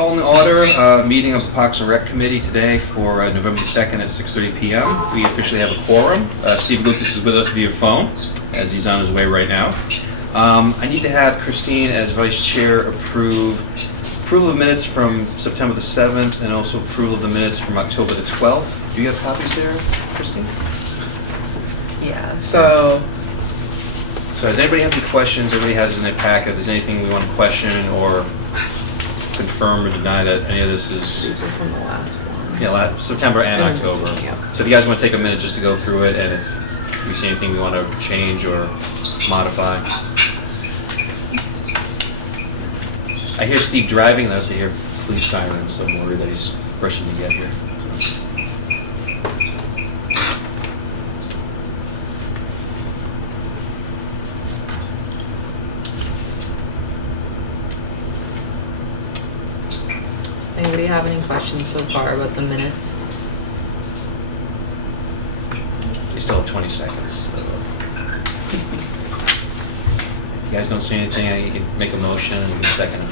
Calling the order, meeting of the Parks and Rec Committee today for November 2nd at 6:30 p.m. We officially have a quorum. Steve Lucas is with us via phone, as he's on his way right now. I need to have Christine, as Vice Chair, approval of minutes from September the 7th and also approval of the minutes from October the 12th. Do you have copies there, Christine? Yeah, so Does anybody have any questions? Everybody has it in their packet. If there's anything we want to question or confirm or deny that any of this is... these were from the last one. Yeah, September and And this October. one, yeah. So if you guys want to take a minute just to go through it, and if you see anything we want to change or modify. I hear Steve driving, and I also hear police sirens, so I'm worried that he's rushing to get here. Anybody have any questions so far about the minutes? We still have 20 seconds. So. If you guys don't see anything, you can make a motion and we can second it.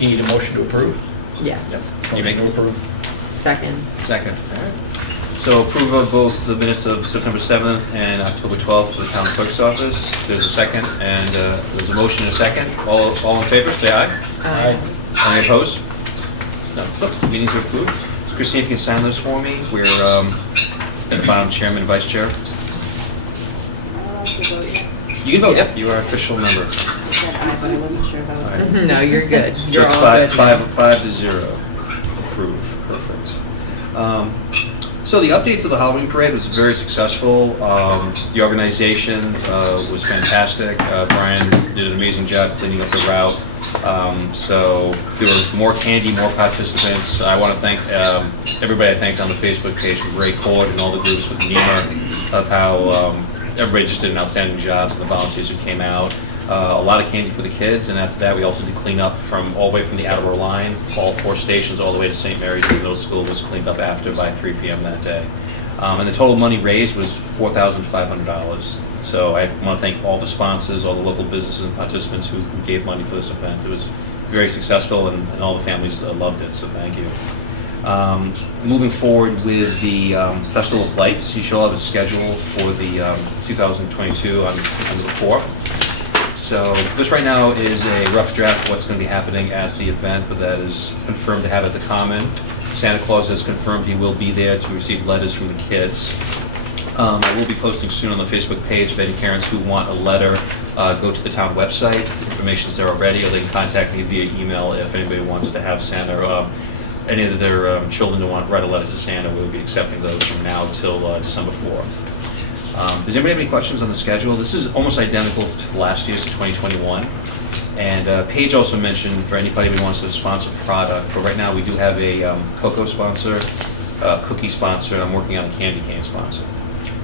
You need a motion to approve? Yeah. Yep. You Motion make to approve. Second. Second. All right. So approval of both the minutes of September 7th and October 12th for the town clerk's office. There's a second, and there's a motion and a second. All in favor, say aye. Aye. Any opposed? No. Meetings are approved. Christine, if you can sign those for me. We're at the bottom, chairman and vice chair. You can vote. Yep, you are official member. I said aye, but I wasn't sure if I was supposed to. No, you're good. So You're it's all five, good. five to zero. Approve. Perfect. So the updates of the Halloween parade was very successful. The organization was fantastic. Brian did an amazing job cleaning up the route. So there was more candy, more participants. I want to thank everybody I thanked on the Facebook page, with Ray Cord and all the groups with NEMA, of how everybody just did an outstanding job, and the volunteers who came out. A lot of candy for the kids, and after that we also did clean up from all the way from the Attleboro line, all 4 stations, all the way to St. Mary's. The middle school was cleaned up after by 3 p.m. that day. And the total money raised was $4,500. So I want to thank all the sponsors, all the local businesses and participants who gave money for this event. It was very successful, and all the families loved it, so thank you. Moving forward with the Festival of Lights, you shall have a schedule for the 2022 on September the 4th. So this right now is a rough draft of what's going to be happening at the event, but that is confirmed to have at the Common. Santa Claus has confirmed he will be there to receive letters from the kids. I will be posting soon on the Facebook page if any parents who want a letter go to the town website. The information is there already, or they can contact me via email if anybody wants to have Santa or any of their children to write a letter to Santa. We'll be accepting those from now till December 4th. Does anybody have any questions on the schedule? This is almost identical to last year's, 2021. And Paige also mentioned for anybody who wants to sponsor product, but right now we do have a cocoa sponsor, a cookie sponsor, and I'm working on a candy cane sponsor.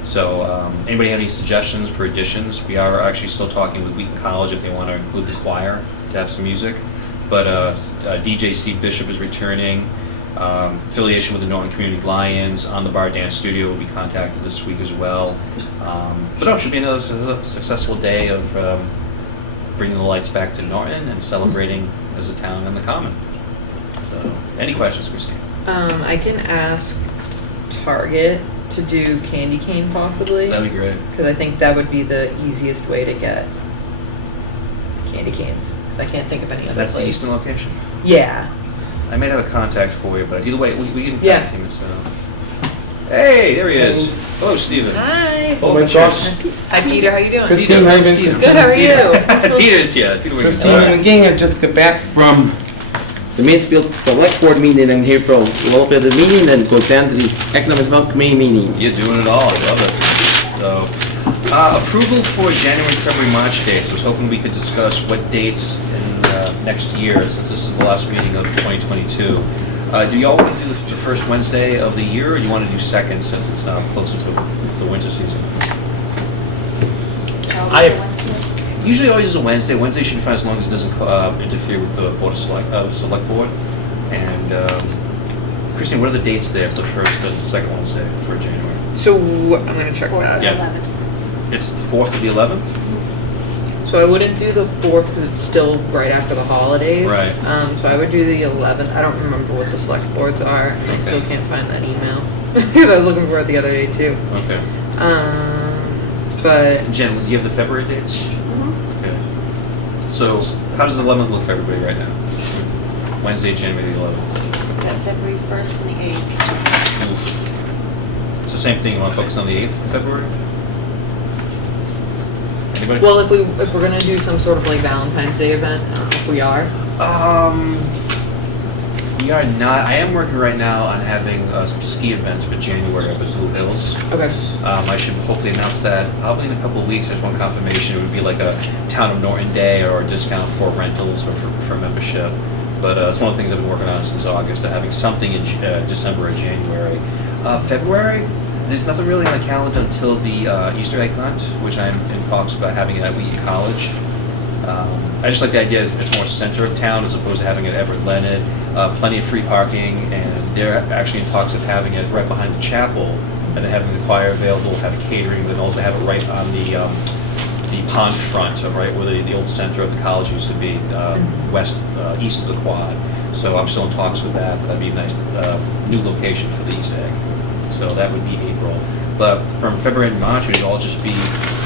So anybody have any suggestions for additions? We are actually still talking with Wheaton College if they want to include the choir to have some music. But DJ Steve Bishop is returning. Affiliation with the Norton Community Lions, On the Bar Dance Studio will be contacted this week as well. But no, it should be another successful day of bringing the lights back to Norton and celebrating as a town on the Common. So, any questions, Christine? I can ask Target to do candy cane possibly. That'd be great. Because I think that would be the easiest way to get candy canes. Because I can't think of any other That's the place. Eastern location? Yeah. I may have a contact for you, but either way, we can Yeah. contact him. So. Hey, there he is. Hello, Stephen. Hi. Oh my gosh. Hi, Peter. How you doing? Christine, how you doing? Stephen. Good. How are you? Peter's here. Peter, what are you Christine doing? McGing, I just got back from the Mansfield Select Board meeting. I'm here for a little bit of the meeting, then go down to the Economic Development Committee meeting. You're doing it all. I love it. So, approval for January, February, March dates. I was hoping we could discuss what dates in next year, since this is the last meeting of 2022. Do y'all want to do the first Wednesday of the year, or do you want to do second, since it's now closer to the winter season? Usually always is a Wednesday. Wednesday should be fine as long as it doesn't interfere with the Board of Select Board. And Christine, what are the dates there for the first and second Wednesday for January? So I'm gonna check that. Yeah. It's the 4th or the 11th? So I wouldn't do the 4th because it's still right after the holidays. Right. So I would do the 11th. I don't remember what the select boards are. And I still Okay. can't find that email because I was looking for it the other day too. Okay. But Jen, do you have the February dates? Mhm. Okay. So how does the 11th look for everybody right now? Wednesday, January the 11th. Got February 1st and the 8th. It's the same thing, you want to focus on the 8th of February? Anybody? well, if we're gonna do some sort of like Valentine's Day event, I don't know if we are. We are not, I am working right now on having some ski events for January up at Blue Hills. Okay. I should hopefully announce that probably in a couple of weeks. I just want confirmation. It would be like a Town of Norton Day or a discount for rentals or for membership. But it's one of the things I've been working on since August, having something in December or January. February, there's nothing really on the calendar until the Easter egg hunt, which I'm in talks about having it at Wheaton College. I just like the idea that it's more center of town as opposed to having it at Everett Leonard. Plenty of free parking, and they're actually in talks of having it right behind the chapel, and then having the choir available, have catering, but also have it right on the pond front, so right where the old center of the college used to be, east of the quad. So I'm still in talks with that. That'd be a nice new location for the Easter egg. So that would be April. But from February and March, it would all just be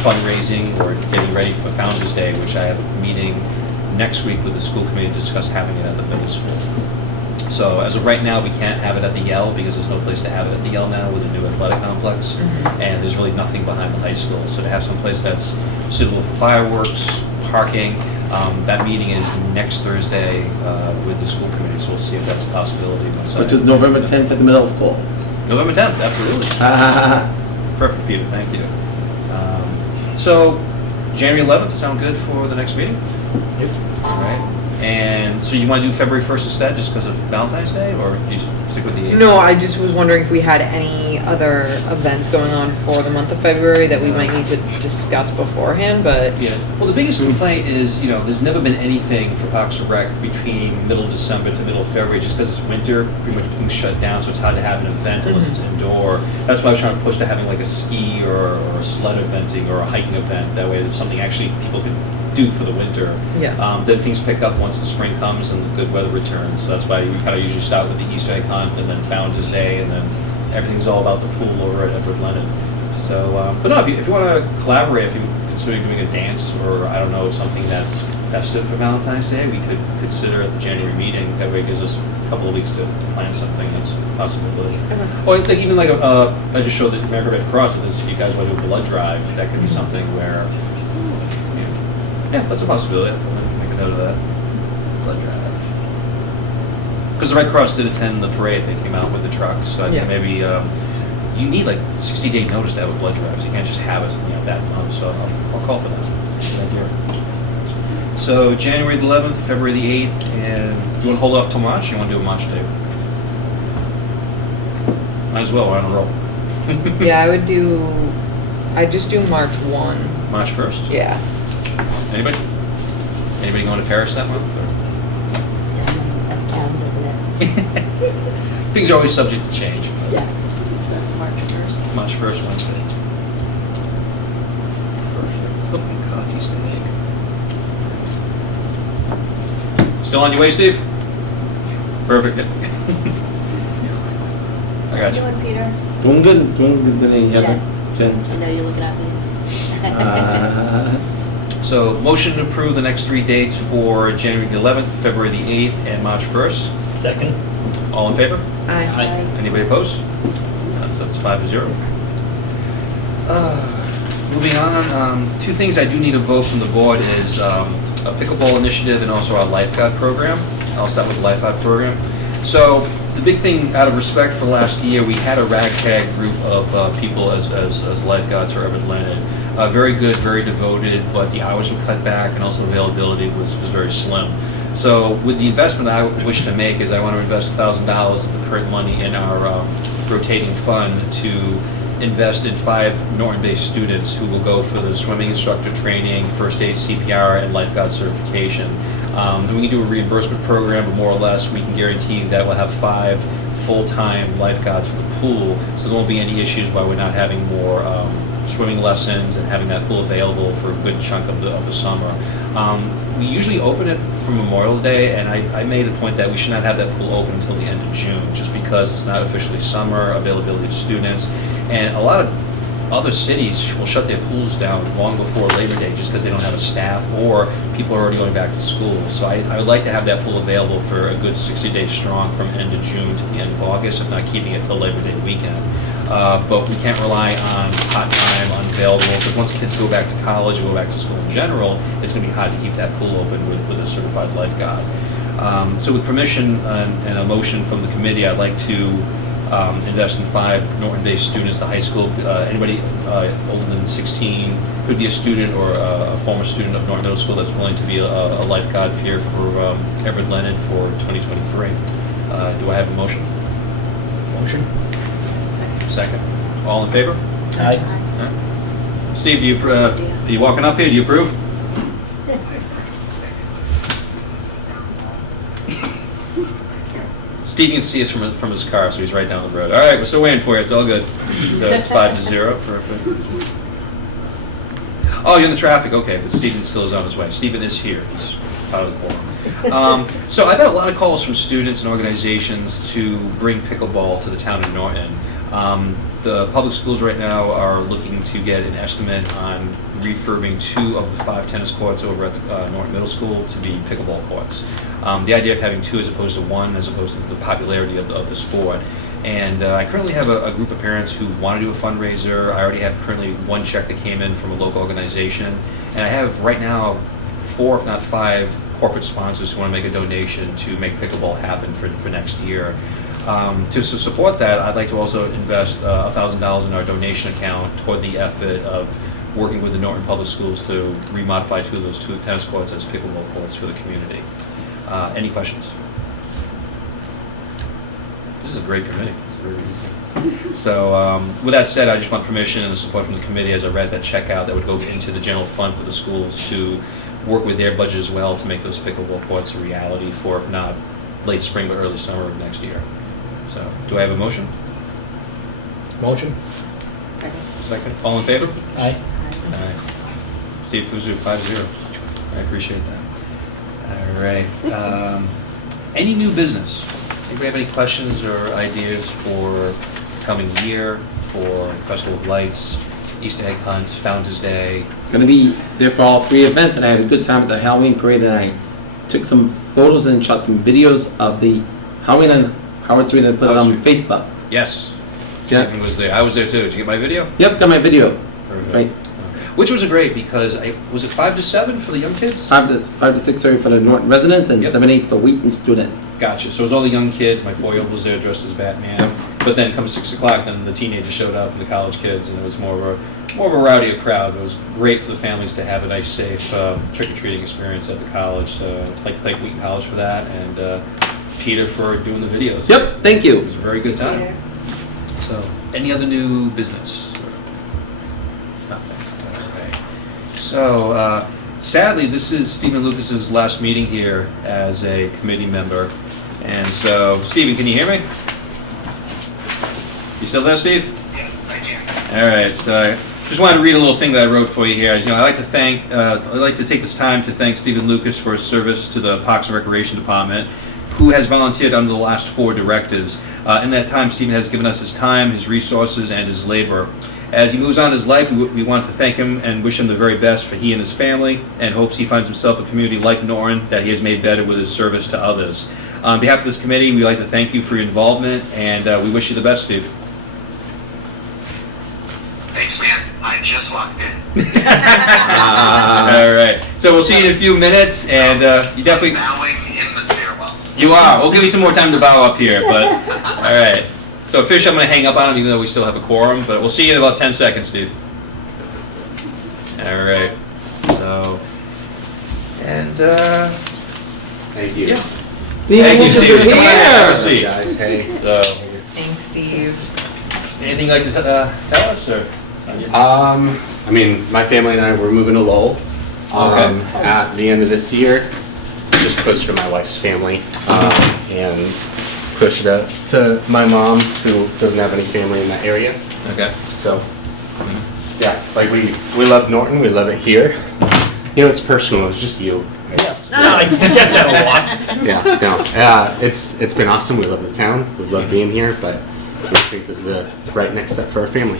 fundraising or getting ready for Founder's Day, which I have a meeting next week with the school committee to discuss having it at the middle school. So as of right now, we can't have it at the Yale because there's no place to have it at the Yale now with the new athletic complex. And there's really nothing behind the high school. So to have some place that's suitable for fireworks, parking, that meeting is next Thursday with the school committee, so we'll see if that's a possibility. Which is November 10th at the middle school. November 10th, absolutely. Ah, Perfect, Peter, thank you. So, January 11th, sound good for the next meeting? Yep. All right. And so you want to do February 1st instead, just because of Valentine's Day, or do you stick with the 8th? No, I just was wondering if we had any other events going on for the month of February that we might need to discuss beforehand, but Yeah, well, the biggest complaint is, there's never been anything for Parks and Rec between middle December to middle of February, just because it's winter, pretty much things shut down, so it's hard to have an event unless it's indoor. That's why I was trying to push to having like a ski or a sled eventing or a hiking event, that way there's something actually people can do for the winter. Yeah. Then things pick up once the spring comes and the good weather returns, so that's why we kind of usually start with the Easter egg hunt and then Founder's Day, and then everything's all about the pool over at Everett Leonard. So, but no, if you want to collaborate, if you consider doing a dance or, I don't know, something that's festive for Valentine's Day, we could consider at the January meeting. That way it gives us a couple of weeks to plan something that's a possibility. Or like, even like I just showed the American Red Cross, if you guys want to do a blood drive, that could be something where, yeah, that's a possibility. I'm gonna make a note of that. Blood drive. Because the Red Cross did attend the parade, they came out with the truck, so I think Yeah. maybe, you need like 60-day notice to have a blood drive, so you can't just have it, that month, so I'll call for that. Good idea. So January the 11th, February the 8th, and you want to hold off till March, or you want to do a March date? Might as well, we're on a roll. yeah, I'd just do March 1. March 1st? Yeah. Anybody? Anybody going to Paris that month? Or? Things are always subject to change. But Yeah. So that's March 1st. March 1st, Wednesday. Perfect. Oh my God, Easter egg. Still on your way, Steve? Perfect. I got you. How you doing, Peter? doing good today, Jen. Jen. I know you're looking at me. So, motion to approve the next 3 dates for January the 11th, February the 8th, and March 1st. Second? All in favor? Aye. Anybody opposed? That's 5-0. Moving on, 2 things I do need a vote from the board is a pickleball initiative and also our lifeguard program. I'll start with the lifeguard program. So the big thing, out of respect for last year, we had a ragtag group of people as lifeguards for Everett Leonard. Very good, very devoted, but the hours were cut back and also availability was very slim. So with the investment I wish to make is I want to invest $1,000 of the current money in our rotating fund to invest in 5 Norton-based students who will go for the swimming instructor training, first aid, CPR, and lifeguard certification. And we can do a reimbursement program, but more or less we can guarantee that we'll have 5 full-time lifeguards for the pool, so there won't be any issues why we're not having more swimming lessons and having that pool available for a good chunk of the summer. We usually open it for Memorial Day, and I made the point that we should not have that pool open until the end of June, just because it's not officially summer, availability to students, and a lot of other cities will shut their pools down long before Labor Day just because they don't have a staff or people are already going back to school. So I would like to have that pool available for a good 60 days strong from end of June to the end of August, if not keeping it till Labor Day weekend. But we can't rely on hot time, unavailable, because once kids go back to college or go back to school in general, it's going to be hard to keep that pool open with a certified lifeguard. So with permission and a motion from the committee, I'd like to invest in 5 Norton-based students to high school. Anybody older than 16 could be a student or a former student of Norton Middle School that's willing to be a lifeguard here for Everett Leonard for 2023. Do I have a motion? Motion? Second. All in favor? Aye. Steve, are you walking up here? Do you approve? Steve can see us from his car, so he's right down the road. All right, we're still waiting for you. It's all good. So it's 5-0. Perfect. Oh, you're in the traffic. Okay, but Stephen still is on his way. Stephen is here. He's part of the quorum. So I've had a lot of calls from students and organizations to bring pickleball to the town of Norton. The public schools right now are looking to get an estimate on refurbing 2 of the 5 tennis courts over at the, Norton Middle School to be pickleball courts. The idea of having 2 as opposed to 1, as opposed to the popularity of the sport. And I currently have a group of parents who want to do a fundraiser. I already have currently 1 check that came in from a local organization. And I have right now 4, if not 5, corporate sponsors who want to make a donation to make pickleball happen for next year. To support that, I'd like to also invest $1,000 in our donation account toward the effort of working with the Norton Public Schools to remodify 2 of those 2 tennis courts as pickleball courts for the community. Any questions? This is a great committee. It's very easy. So with that said, I just want permission and the support from the committee as I read that check out that would go into the general fund for the schools to work with their budget as well to make those pickleball courts a reality for, if not late spring, but early summer of next year. So, do I have a motion? Motion? Second. All in favor? Aye. Aye. Steve Kuzu, 5-0. I appreciate that. All right. Any new business? Anybody have any questions or ideas for coming year, for Festival of Lights, Easter egg hunt, Founder's Day? Gonna be there for all 3 events, and I had a good time at the Halloween parade, and I took some photos and shot some videos of the Halloween on Howard Street and put it on Facebook. Yes. Yeah. Stephen was there. I was there too. Did you get my video? Yep, got my video. Perfect. Right. Which was great because was it 5 to 7 for the young kids? 5 to 6:30 for the Norton residents and Yep. 7 to 8 for Wheaton students. Gotcha. So it was all the young kids. My 4-year-old was there dressed as Batman. But then come 6 o'clock, then the teenagers showed up and the college kids, and it was more of a rowdier crowd. It was great for the families to have a nice, safe trick-or-treating experience at the college. So I'd like to thank Wheaton College for that, and Peter for doing the videos. Yep, thank It you. was a very good time. So, any other new business? Nothing. Okay. So, sadly, this is Stephen Lucas's last meeting here as a committee member. And so, Stephen, can you hear me? You still there, Steve? Yes, I can. All right. So, I just wanted to read a little thing that I wrote for you here. You know, I'd like to take this time to thank Stephen Lucas for his service to the Parks and Recreation Department, who has volunteered under the last 4 directors. In that time, Stephen has given us his time, his resources, and his labor. As he moves on in his life, we want to thank him and wish him the very best for he and his family, and hopes he finds himself a community like Norton that he has made better with his service to others. On behalf of this committee, we'd like to thank you for your involvement, and we wish you the best, Steve. Thanks, man. I just walked in. All right. So we'll see you in a few minutes, and you definitely... Bowing in the stairwell. You are. We'll give you some more time to bow up here, but all right. So Fish, I'm going to hang up on him even though we still have a quorum, but we'll see you in about 10 seconds, Steve. All right. So, and Thank you. yeah. Stephen Thank you, Lucas Stephen. is Come on, have a here. seat. Guys, hey. So, Thanks, Steve. anything you'd like to tell us, or? I mean, my family and I were moving to Lowell Okay. at the end of this year, just closer to my wife's family, and closer to my mom, who doesn't have any family in that area. Okay. So, Yeah, like we love Norton, we love it here. You know, it's personal, it's just you. Yes. I get that a lot. Yeah, no, it's been awesome, we love the town, we love being here, but we just think this is the right next step for our family.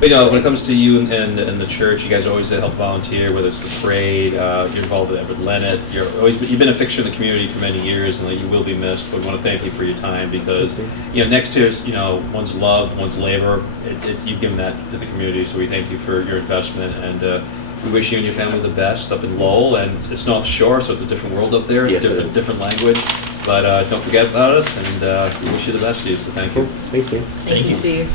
But you know, when it comes to you and the church, you guys always help volunteer, whether it's the parade, you're involved with Everett Leonard, you've been a fixture in the community for many years, and like, you will be missed. But we want to thank you for your time because, you know, next to you know, one's love, one's labor, you've given that to the community. So we thank you for your investment, and we wish you and your family the best up in Lowell. And it's North Shore, so it's a different world up there, Yes, it is. different language. But don't forget about us, and we wish you the best, Steve. So thank you. Thanks, man. Thank you, Steve.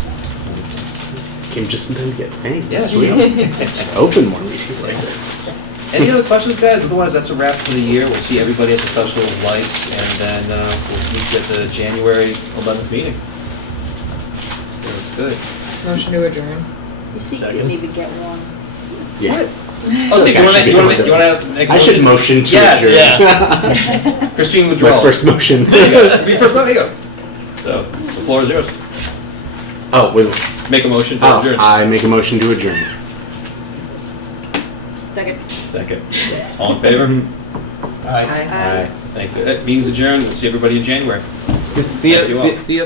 Came just in time to get thanked. Yes. Sweet. Open more meetings like this. Any other questions, guys? Otherwise, that's a wrap for the year. We'll see everybody at the Festival of Lights, and then we'll meet you at the January 11th meeting. That's good. Motion to adjourn. You see, Second. didn't even get one. Yeah. Oh, Steve, you want to make a I should motion to Yes. adjourn. Christine My withdrawals. first motion. There you go. Be first, there you go. So, the floor is yours. Oh, wait. Make a motion to Oh, adjourn. I make a motion to adjourn. Second. Second. All in favor? Aye. Aye. Thanks. Meeting's adjourned. We'll see everybody in January. See Thank you all. ya.